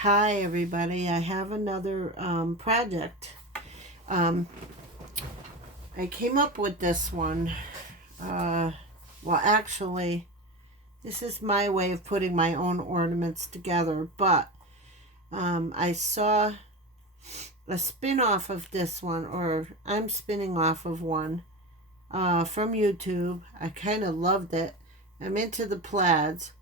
Hi everybody, I have another project. Um, I came up with this one. Well, actually, this is my way of putting my own ornaments together, but I saw a spin off of this one, or I'm spinning off of one from YouTube. I kind of loved it. I'm into the plaids.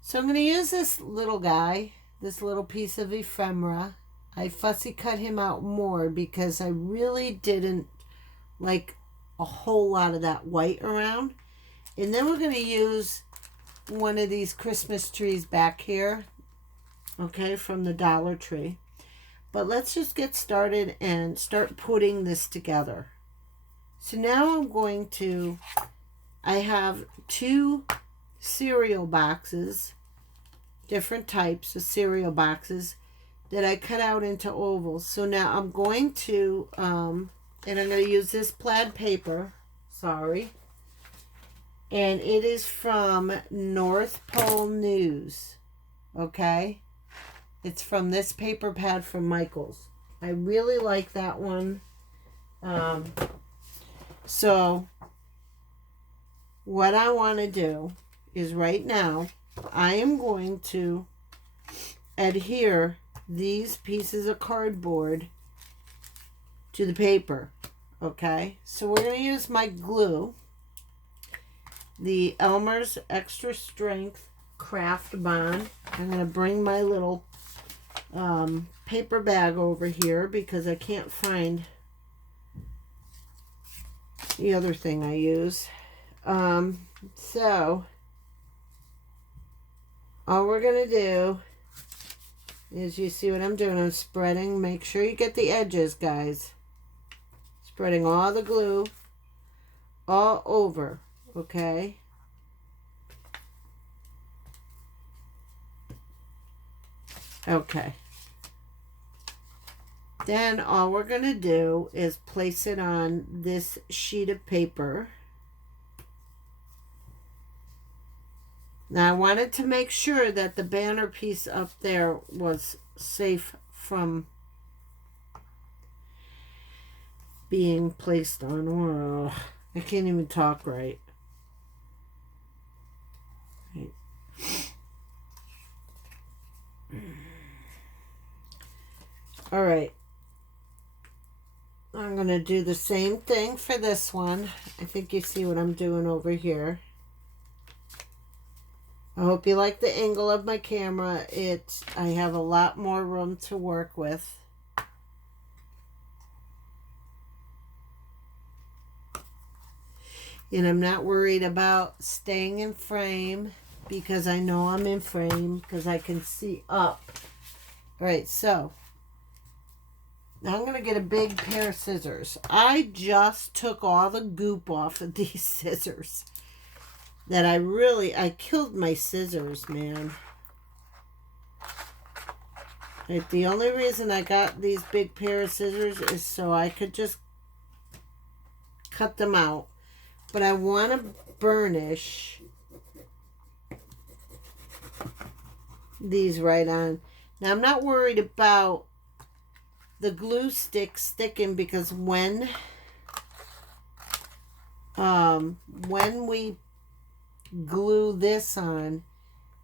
So I'm going to use this little guy, this little piece of ephemera. I fussy cut him out more because I really didn't like a whole lot of that white around. And then we're going to use one of these Christmas trees back here, okay, from the Dollar Tree. But let's just get started and start putting this together. So now I have two cereal boxes, different types of cereal boxes that I cut out into ovals. So now I'm going to, and I'm going to use this plaid paper, sorry, and it is from North Pole News, okay? It's from this paper pad from Michaels. I really like that one. So what I want to do is right now, I am going to adhere these pieces of cardboard to the paper, okay? So we're going to use my glue, the Elmer's Extra Strength Craft Bond. I'm going to bring my little paper bag over here because I can't find the other thing I use. So all we're going to do is, you see what I'm doing, I'm spreading. Make sure you get the edges, guys. Spreading all the glue all over, okay? Okay. Then all we're going to do is place it on this sheet of paper. Now I wanted to make sure that the banner piece up there was safe from being placed on. Oh, I can't even talk right. All right. I'm going to do the same thing for this one. I think you see what I'm doing over here. I hope you like the angle of my camera. I have a lot more room to work with. And I'm not worried about staying in frame because I know I'm in frame because I can see up. All right, so now I'm going to get a big pair of scissors. I just took all the goop off of these scissors. I killed my scissors, man. Like, the only reason I got these big pair of scissors is so I could just cut them out. But I want to burnish these right on. Now, I'm not worried about the glue stick sticking because when we glue this on,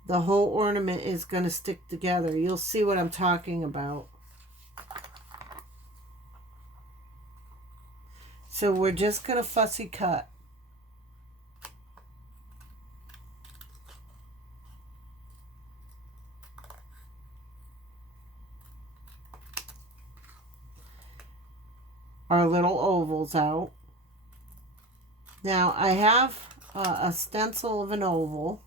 the whole ornament is going to stick together. You'll see what I'm talking about. So we're just going to fussy cut. Our little ovals out. Now I have a stencil of an oval,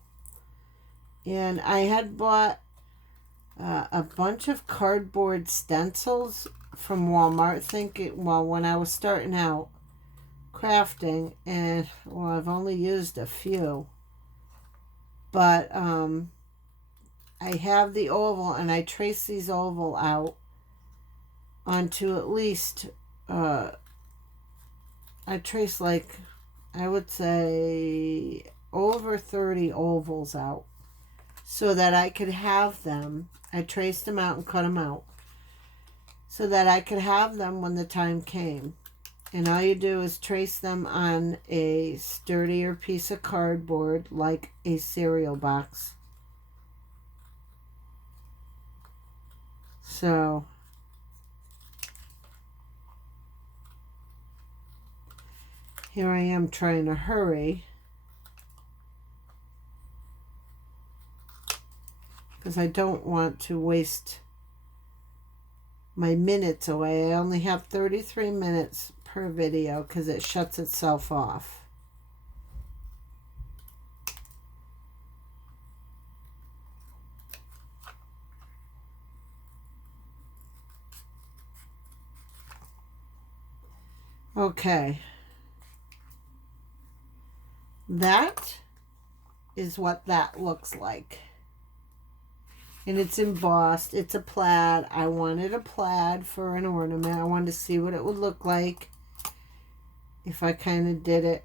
and I had bought a bunch of cardboard stencils from Walmart, when I was starting out crafting, and well, I've only used a few, but I have the oval, and I trace these oval out onto at least I trace, like, I would say over 30 ovals out. so that I could have them. I traced them out and cut them out so that I could have them when the time came. And all you do is trace them on a sturdier piece of cardboard like a cereal box. So here I am trying to hurry because I don't want to waste my minutes away. I only have 33 minutes per video because it shuts itself off. Okay. That is what that looks like. And it's embossed. It's a plaid. I wanted a plaid for an ornament. I wanted to see what it would look like if I kind of did it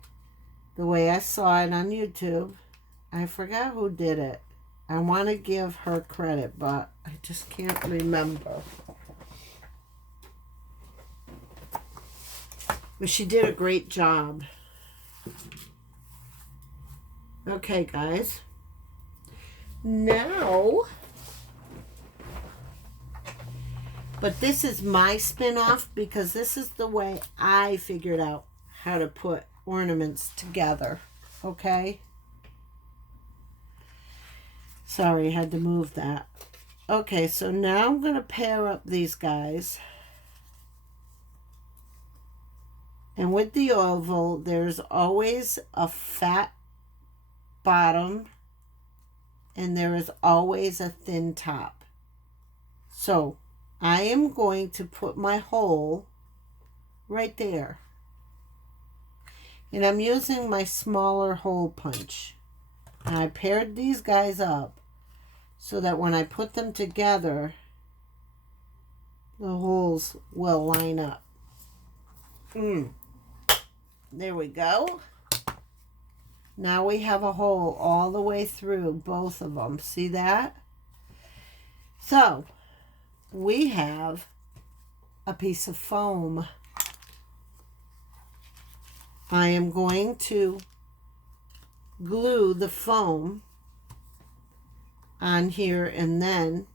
the way I saw it on YouTube. I forgot who did it. I want to give her credit, but I just can't remember. But she did a great job. Okay, guys. Now, but this is my spin-off because this is the way I figured out how to put ornaments together. Okay? Sorry, I had to move that. Okay, so now I'm going to pair up these guys. And with the oval, there's always a fat bottom and there is always a thin top. So I am going to put my hole right there. And I'm using my smaller hole punch. And I paired these guys up so that when I put them together, the holes will line up. There we go. Now we have a hole all the way through both of them. See that? So we have a piece of foam. I am going to glue the foam on here and then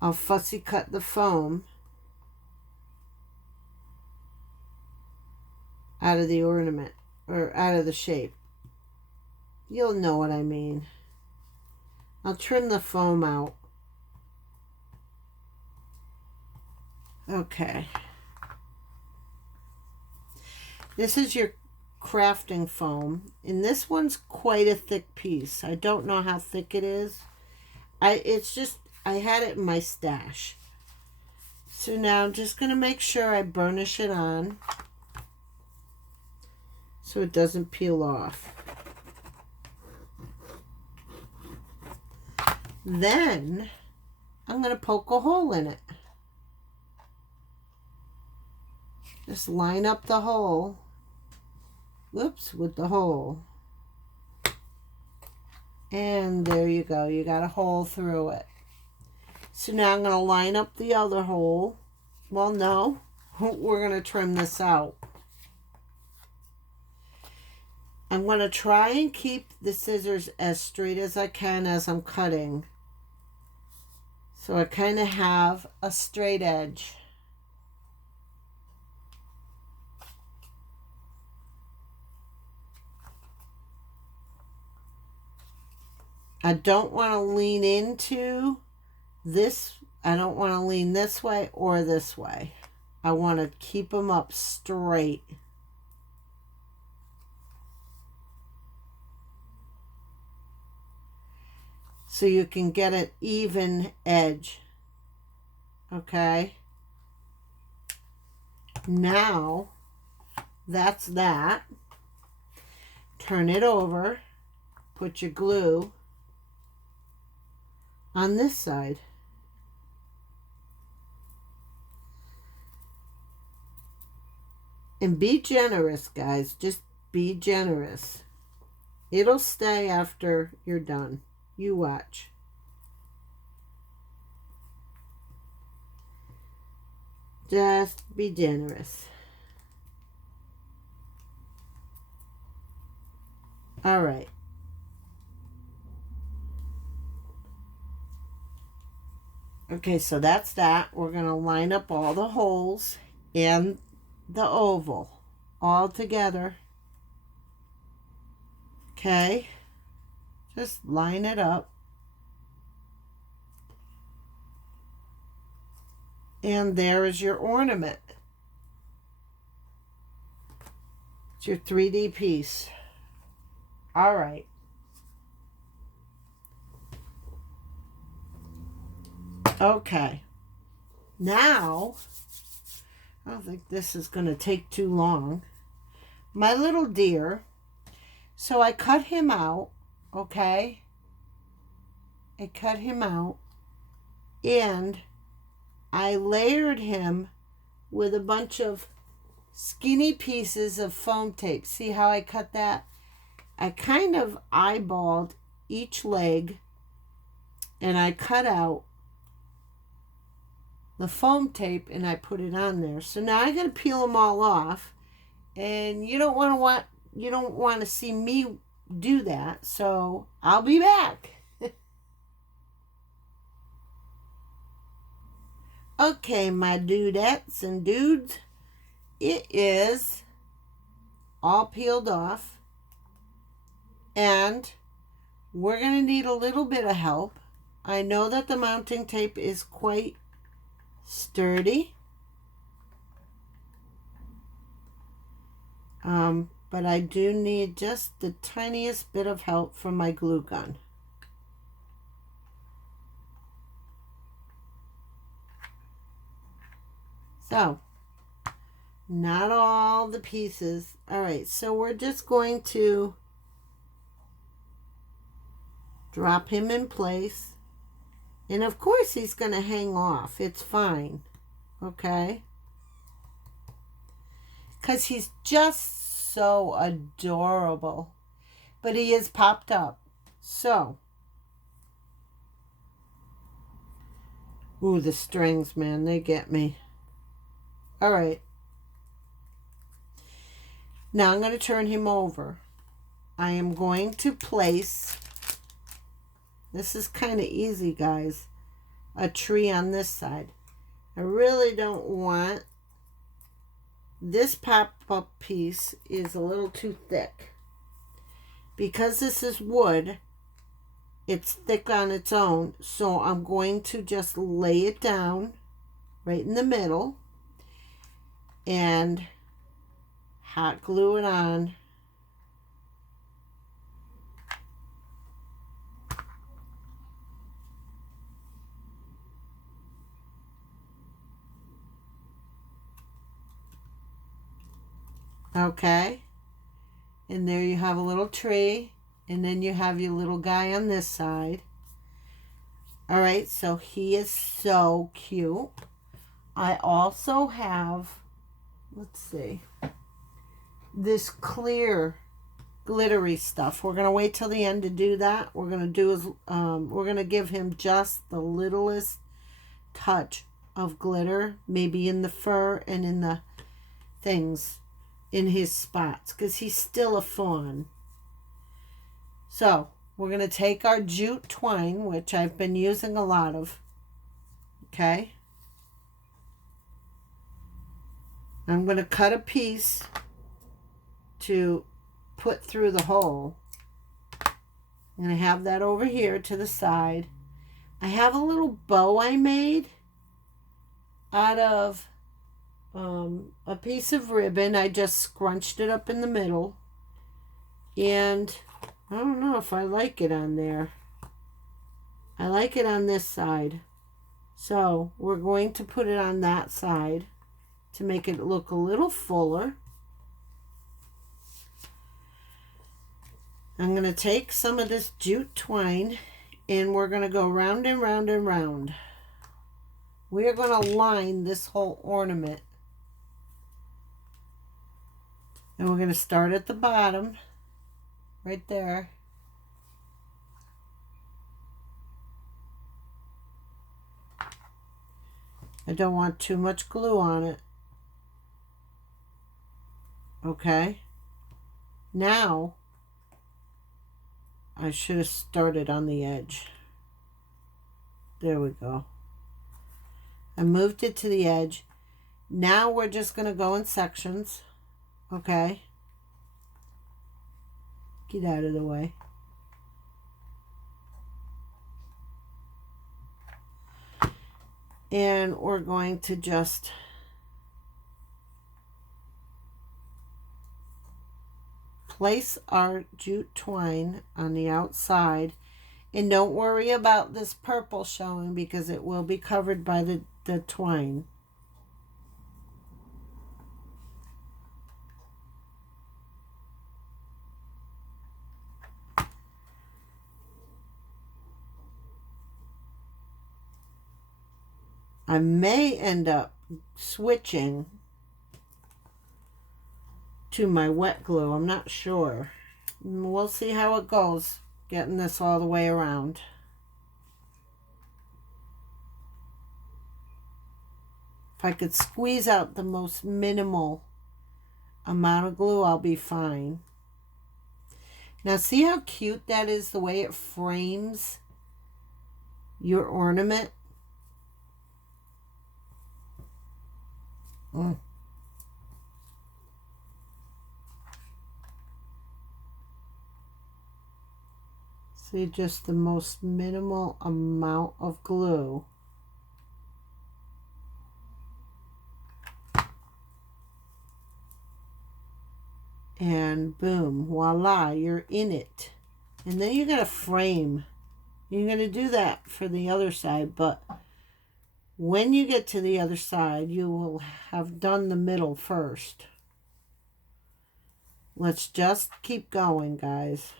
I'll fussy cut the foam out of the ornament or out of the shape. You'll know what I mean. I'll trim the foam out. Okay. This is your crafting foam, and this one's quite a thick piece. I don't know how thick it is. I had it in my stash. So now I'm just going to make sure I burnish it on so it doesn't peel off. Then I'm going to poke a hole in it. Just line up the hole. Whoops, with the hole. And there you go. You got a hole through it. So now I'm going to line up the other hole. Well, no. We're going to trim this out. I'm going to try and keep the scissors as straight as I can as I'm cutting. So I kind of have a straight edge. I don't want to lean into this. I don't want to lean this way or this way. I want to keep them up straight. So you can get an even edge. Okay. Now, that's that. Turn it over. Put your glue on this side. And be generous, guys. Just be generous. It'll stay after you're done. You watch. Just be generous. All right. Okay, so that's that. We're going to line up all the holes in the oval all together. Okay. Just line it up. And there is your ornament. It's your 3D piece. All right. Okay. Now, I don't think this is going to take too long. My little deer. So I cut him out. Okay. I cut him out. And I layered him with a bunch of skinny pieces of foam tape. See how I cut that? I kind of eyeballed each leg and I cut out the foam tape and I put it on there. So now I'm going to peel them all off, and you don't want to see me do that. So I'll be back. Okay, my dudettes and dudes, it is all peeled off, and we're going to need a little bit of help. I know that the mounting tape is quite sturdy, but I do need just the tiniest bit of help from my glue gun. So, not all the pieces. All right, so we're just going to drop him in place. And of course he's going to hang off. It's fine. Okay? Because he's just so adorable. But he is popped up. So. Ooh, the strings, man. They get me. All right. Now I'm going to turn him over. I am going to place, this is kind of easy, guys, a tree on this side. I really don't want, this pop-up piece is a little too thick. Because this is wood, it's thick on its own, so I'm going to just lay it down right in the middle and hot glue it on. Okay, and there you have a little tree, and then you have your little guy on this side. All right, so he is so cute. I also have, let's see, this clear glittery stuff. We're going to wait till the end to do that. We're going to do is we're going to give him just the littlest touch of glitter, maybe in the fur and in the things, in his spots, because he's still a fawn. So we're going to take our jute twine, which I've been using a lot of. Okay. I'm going to cut a piece to put through the hole. I'm going to have that over here to the side. I have a little bow I made out of a piece of ribbon. I just scrunched it up in the middle. And I don't know if I like it on there. I like it on this side. So we're going to put it on that side to make it look a little fuller. I'm going to take some of this jute twine and we're going to go round and round and round. We're going to line this whole ornament. And we're going to start at the bottom right there. I don't want too much glue on it. Okay. Now, I should have started on the edge. There we go. I moved it to the edge. Now we're just going to go in sections. Okay. Get out of the way. And we're going to just place our jute twine on the outside. And don't worry about this purple showing because it will be covered by the twine. I may end up switching to my wet glue. I'm not sure. We'll see how it goes, getting this all the way around. If I could squeeze out the most minimal amount of glue, I'll be fine. Now see how cute that is, the way it frames your ornament? See, just the most minimal amount of glue. And boom, voila, you're in it. And then you're going to frame. You're going to do that for the other side, but when you get to the other side, you will have done the middle first. Let's just keep going, guys.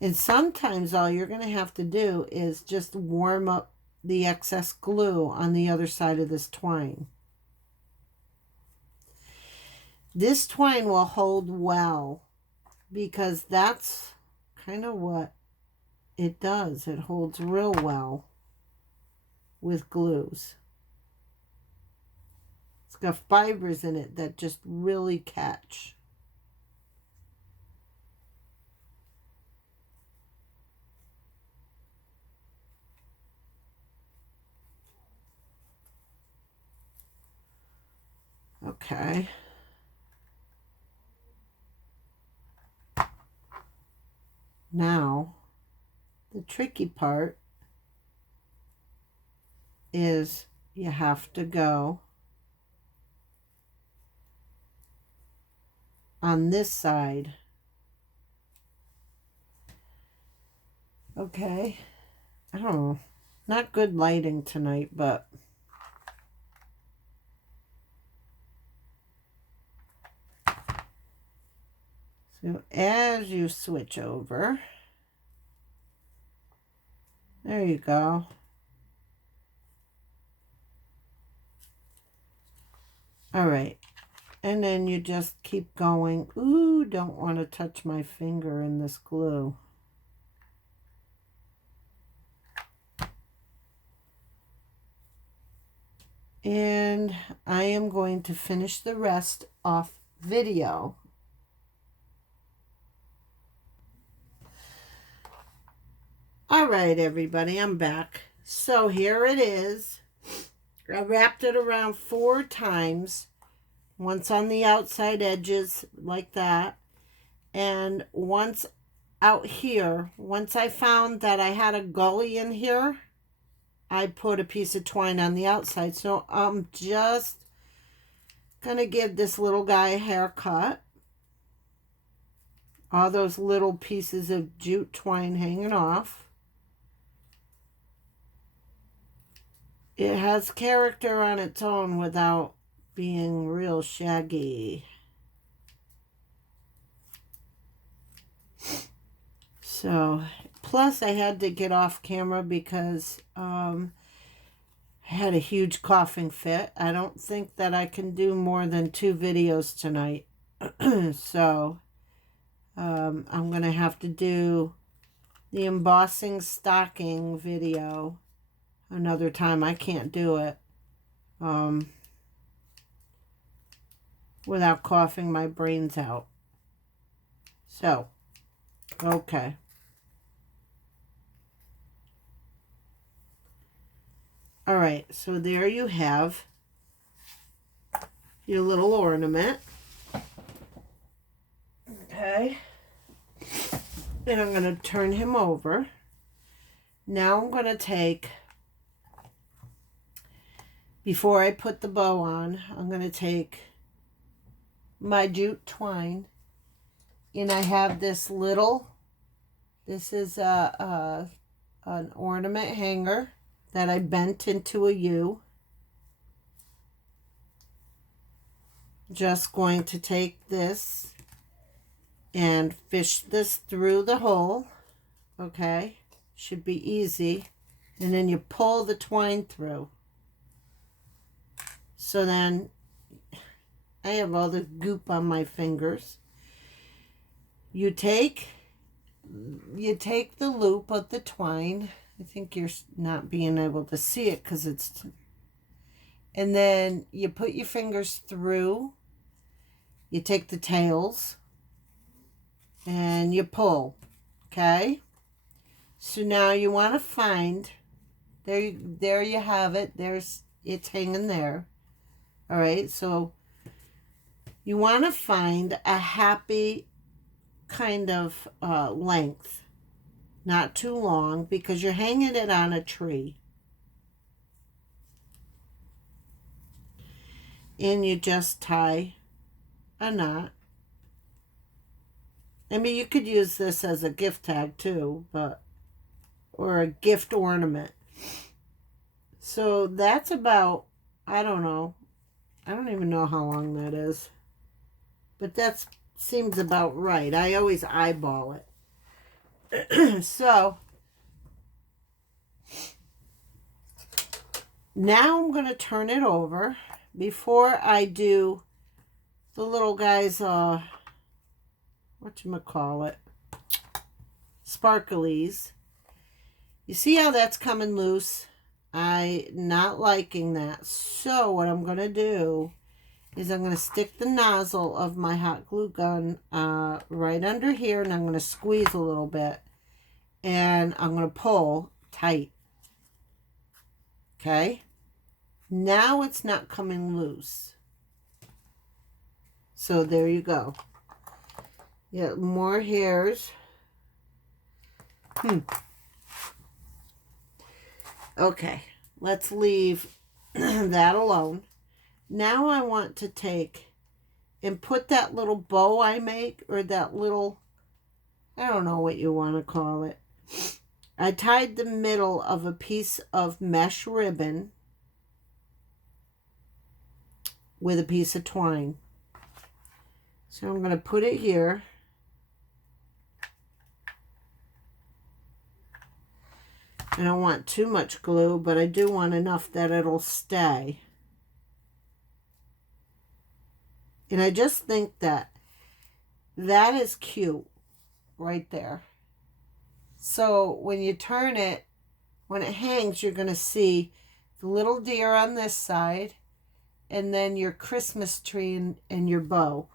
And sometimes all you're going to have to do is just warm up the excess glue on the other side of this twine. This twine will hold well because that's kind of what it does. It holds real well with glues. It's got fibers in it that just really catch. Okay. Now, the tricky part is you have to go on this side. Okay. I don't know. Not good lighting tonight, but so as you switch over, there you go. All right. And then you just keep going. Ooh, don't want to touch my finger in this glue. And I am going to finish the rest off video. All right, everybody, I'm back. So here it is. I wrapped it around 4 times. Once on the outside edges, like that. And once out here, once I found that I had a gully in here, I put a piece of twine on the outside. So I'm just going to give this little guy a haircut. All those little pieces of jute twine hanging off. It has character on its own without being real shaggy. So, plus I had to get off camera because I had a huge coughing fit. I don't think that I can do more than 2 videos tonight. So I'm going to have to do the embossing stocking video another time. I can't do it without coughing my brains out. So, okay. All right, so there you have your little ornament. Okay. And I'm going to turn him over. Now I'm going to take, before I put the bow on, I'm going to take my jute twine. And I have this little, this is an ornament hanger that I bent into a U. Just going to take this and fish this through the hole. Okay, should be easy. And then you pull the twine through. So then I have all the goop on my fingers. You take the loop of the twine. I think you're not being able to see it because it's... And then you put your fingers through. You take the tails. And you pull. Okay? So now you want to find... There you have it. It's hanging there. Alright, so you want to find a happy kind of length. Not too long, because you're hanging it on a tree. And you just tie a knot. I mean, you could use this as a gift tag too, or a gift ornament. So that's about, I don't know. I don't even know how long that is. But that seems about right. I always eyeball it. So now I'm going to turn it over. Before I do the little guy's, whatchamacallit, sparklies. You see how that's coming loose? I'm not liking that. So what I'm going to do is I'm going to stick the nozzle of my hot glue gun right under here, and I'm going to squeeze a little bit, and I'm going to pull tight. Okay? Now it's not coming loose. So there you go. Yeah, more hairs. Okay, let's leave that alone. Now I want to take and put that little bow I make, or that little, I don't know what you want to call it. I tied the middle of a piece of mesh ribbon with a piece of twine. So I'm going to put it here. I don't want too much glue, but I do want enough that it'll stay. And I just think that is cute right there. So when you turn it, when it hangs, you're going to see the little deer on this side, and then your Christmas tree and your bow.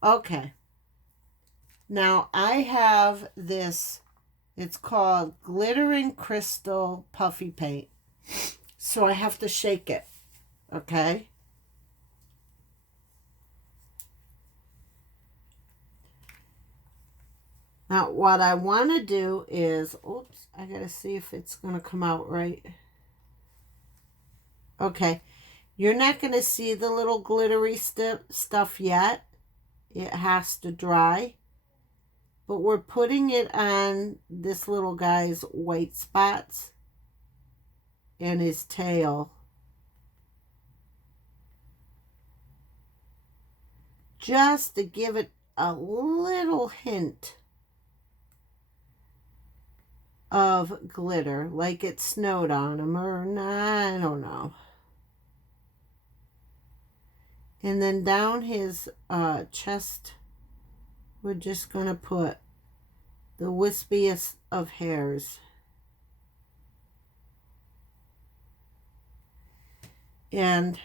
Okay. Now I have this, it's called Glittering Crystal Puffy Paint. So I have to shake it. Okay. Now, what I want to do is, oops, I got to see if it's going to come out right. Okay. You're not going to see the little glittery stuff yet. It has to dry. But we're putting it on this little guy's white spots and his tail. Just to give it a little hint of glitter, like it snowed on him, or I don't know. And then down his chest, we're just going to put the wispiest of hairs. And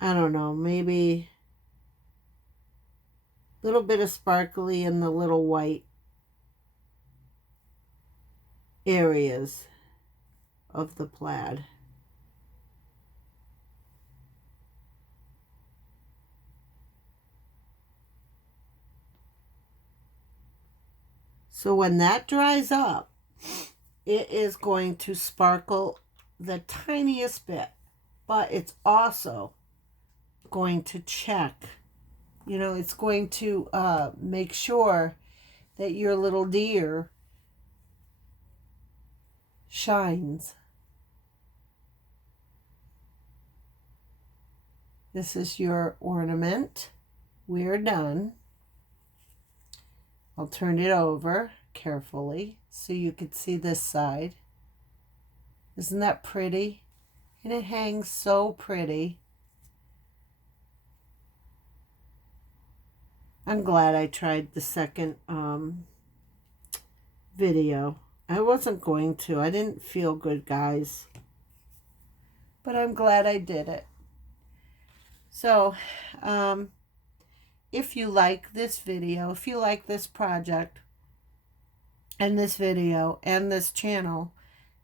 I don't know, maybe a little bit of sparkly in the little white areas of the plaid. So when that dries up, it is going to sparkle the tiniest bit, but it's also going to check, it's going to make sure that your little deer shines. This is your ornament. We're done. I'll turn it over carefully so you can see this side. Isn't that pretty? And it hangs so pretty. I'm glad I tried the second video. I wasn't going to. I didn't feel good, guys. But I'm glad I did it. So, if you like this video, if you like this project, and this video, and this channel,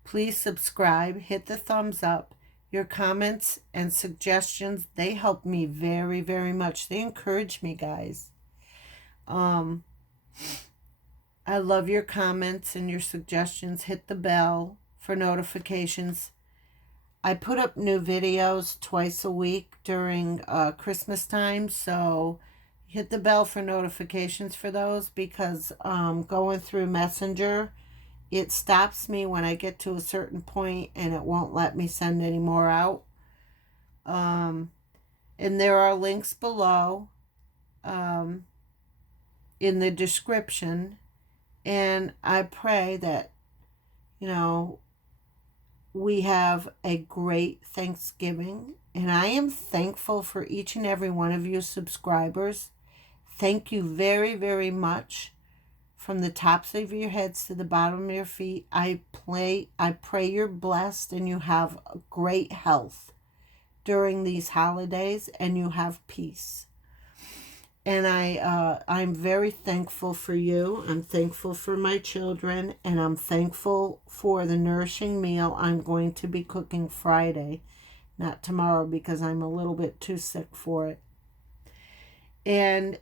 please subscribe, hit the thumbs up. Your comments and suggestions, they help me very, very much. They encourage me, guys. I love your comments and your suggestions. Hit the bell for notifications. I put up new videos twice a week during Christmas time, so hit the bell for notifications for those, because going through Messenger, it stops me when I get to a certain point and it won't let me send any more out. And there are links below in the description, and I pray that, we have a great Thanksgiving, and I am thankful for each and every one of you subscribers. Thank you very, very much. From the tops of your heads to the bottom of your feet, I pray you're blessed and you have great health during these holidays, and you have peace. And I'm very thankful for you. I'm thankful for my children, and I'm thankful for the nourishing meal I'm going to be cooking Friday, not tomorrow, because I'm a little bit too sick for it. And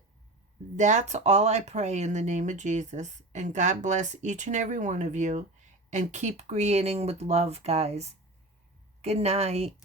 that's all I pray in the name of Jesus. And God bless each and every one of you, and keep creating with love, guys. Good night.